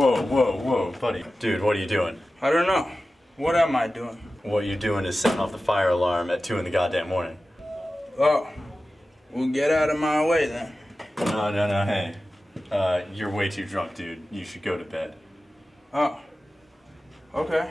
Whoa, buddy. Dude, what are you doing? I don't know. What am I doing? What you're doing is setting off the fire alarm at 2 in the goddamn morning. Oh. Well, get out of my way then. No, hey. You're way too drunk, dude. You should go to bed. Oh. Okay.